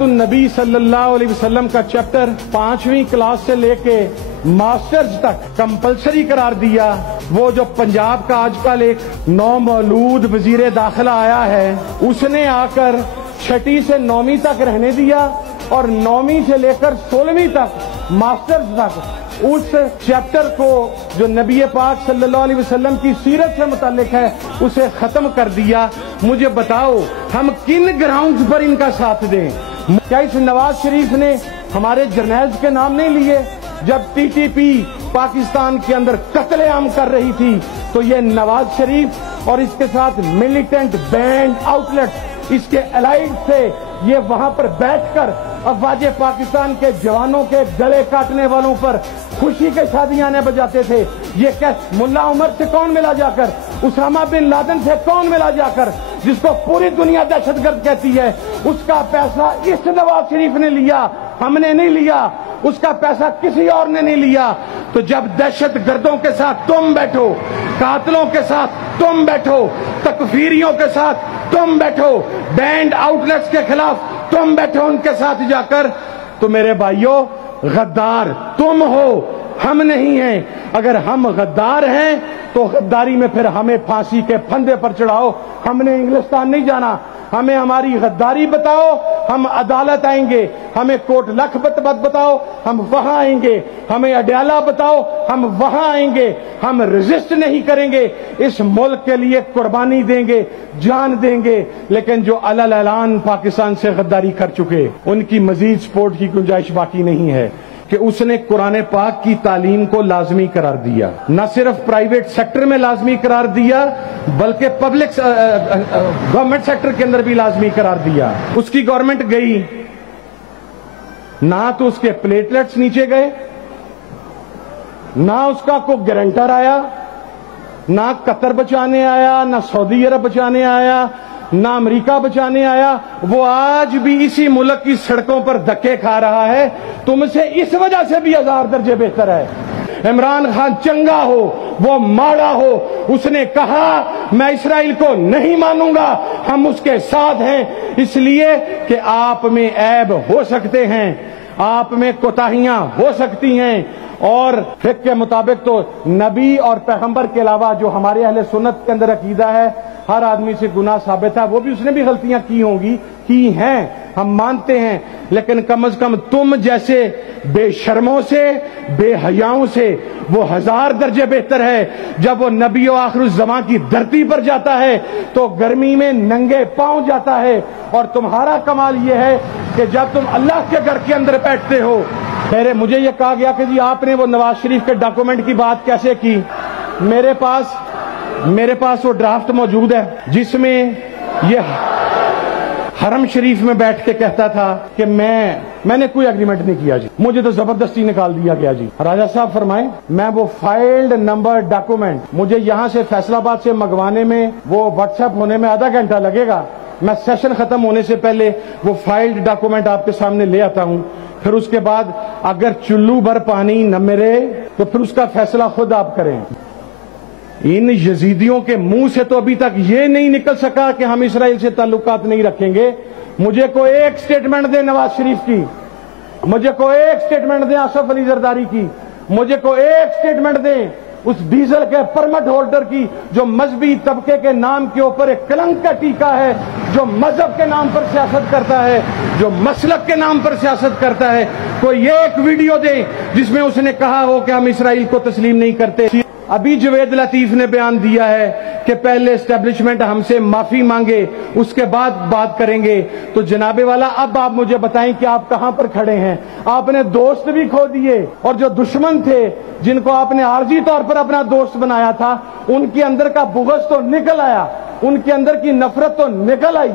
सीरत नबी सल्लल्लाहु अलैहि वसल्लम का चैप्टर 5वीं क्लास से लेके मास्टर्स तक कंपलसरी करार दिया। वो जो पंजाब का आजकल एक नौमौलूद वजीर दाखिला आया है, उसने आकर 6ठी से 9वीं तक रहने दिया और 9वीं से लेकर 16वीं तक मास्टर्स तक उस चैप्टर को जो नबी पाक सल्लल्लाहु अलैहि वसल्लम की सीरत से मुताल्लिक है उसे खत्म कर दिया। मुझे बताओ हम किन ग्राउंड्स पर इनका साथ दें? क्या इस नवाज शरीफ ने हमारे जर्नैल्स के नाम नहीं लिए? जब टीटीपी पाकिस्तान के अंदर कत्लेआम कर रही थी तो ये नवाज शरीफ और इसके साथ मिलिटेंट बैंड आउटलेट इसके एलाइड से ये वहां पर बैठकर अफवाज पाकिस्तान के जवानों के गले काटने वालों पर खुशी के शादियां बजाते थे। ये क्या मुल्ला उमर से कौन मिला जाकर, उसामा बिन लादेन से कौन मिला जाकर, जिसको पूरी दुनिया दहशतगर्द कहती है, उसका पैसा इस नवाज शरीफ ने लिया, हमने नहीं लिया। उसका पैसा किसी और ने नहीं लिया। तो जब दहशतगर्दों के साथ तुम बैठो, कातलों के साथ तुम बैठो, तकफीरियों के साथ तुम बैठो, बैंड आउटलेट्स के खिलाफ तुम बैठो उनके साथ जाकर, तो मेरे भाइयों गद्दार तुम हो, हम नहीं हैं। अगर हम गद्दार हैं तो गद्दारी में फिर हमें फांसी के फंदे पर चढ़ाओ। हमने इंग्लिस्तान नहीं जाना, हमें हमारी गद्दारी बताओ, हम अदालत आएंगे। हमें कोट लखपत बताओ, हम वहां आएंगे। हमें अडयाला बताओ, हम वहां आएंगे। हम रेजिस्ट नहीं करेंगे, इस मुल्क के लिए कुर्बानी देंगे, जान देंगे। लेकिन जो अलल ऐलान पाकिस्तान से गद्दारी कर चुके, उनकी मजीद सपोर्ट की गुंजाइश बाकी नहीं है कि उसने कुरान पाक की तालीम को लाजमी करार दिया। न सिर्फ प्राइवेट सेक्टर में लाजमी करार दिया बल्कि पब्लिक गवर्नमेंट सेक्टर के अंदर भी लाजमी करार दिया। उसकी गवर्नमेंट गई ना तो उसके प्लेटलेट्स नीचे गए, ना उसका कोई गारंटर आया, ना कतर बचाने आया, ना सऊदी अरब बचाने आया, ना अमेरिका बचाने आया। वो आज भी इसी मुल्क की सड़कों पर धक्के खा रहा है। तुमसे इस वजह से भी 1000 दर्जे बेहतर है। इमरान खान चंगा हो, वो माड़ा हो, उसने कहा मैं इसराइल को नहीं मानूंगा, हम उसके साथ हैं। इसलिए कि आप में ऐब हो सकते हैं, आप में कोताहियां हो सकती हैं, और फिक्र के मुताबिक तो नबी और पैगंबर के अलावा जो हमारे अहले सुन्नत के अंदर अकीदा है, हर आदमी से गुनाह साबित है। वो भी उसने भी गलतियां की होंगी, की हैं, हम मानते हैं। लेकिन कम से कम तुम जैसे बेशर्मों से, बेहयाओं से वो 1000 दर्जे बेहतर है। जब वो नबी और आखिरुज़्ज़मां की धरती पर जाता है तो गर्मी में नंगे पांव जाता है, और तुम्हारा कमाल ये है कि जब तुम अल्लाह के घर के अंदर बैठते हो। मेरे मुझे ये कहा गया कि जी आपने वो नवाज शरीफ के डॉक्यूमेंट की बात कैसे की? मेरे पास वो ड्राफ्ट मौजूद है जिसमें ये हरम शरीफ में बैठ के कहता था कि मैंने कोई एग्रीमेंट नहीं किया जी, मुझे तो जबरदस्ती निकाल दिया गया जी। राजा साहब फरमाएं, मैं वो फाइल्ड नंबर डॉक्यूमेंट मुझे यहां से फैसलाबाद से मंगवाने में, वो व्हाट्सएप होने में आधा घंटा लगेगा। मैं सेशन खत्म होने से पहले वो फाइल्ड डॉक्यूमेंट आपके सामने ले आता हूं। फिर उसके बाद अगर चुल्लू भर पानी न मिले तो फिर उसका फैसला खुद आप करें। इन यजीदियों के मुंह से तो अभी तक ये नहीं निकल सका कि हम इसराइल से ताल्लुकात नहीं रखेंगे। मुझे कोई एक स्टेटमेंट दे नवाज शरीफ की, मुझे कोई एक स्टेटमेंट दे आसफ अली जरदारी की, मुझे कोई एक स्टेटमेंट दे उस डीजल के परमिट होल्डर की जो मजहबी तबके के नाम के ऊपर एक कलंक का टीका है, जो मजहब के नाम पर सियासत करता है, जो मसलक के नाम पर सियासत करता है। कोई एक वीडियो दे जिसमें उसने कहा हो कि हम इसराइल को तस्लीम नहीं करते। अभी जवेद लतीफ ने बयान दिया है कि पहले एस्टेब्लिशमेंट हमसे माफी मांगे, उसके बाद बात करेंगे। तो जनाबे वाला अब आप मुझे बताएं कि आप कहां पर खड़े हैं? आपने दोस्त भी खो दिए, और जो दुश्मन थे जिनको आपने आर्जी तौर पर अपना दोस्त बनाया था, उनके अंदर का बुग़्ज़ तो निकल आया, उनके अंदर की नफरत तो निकल आई।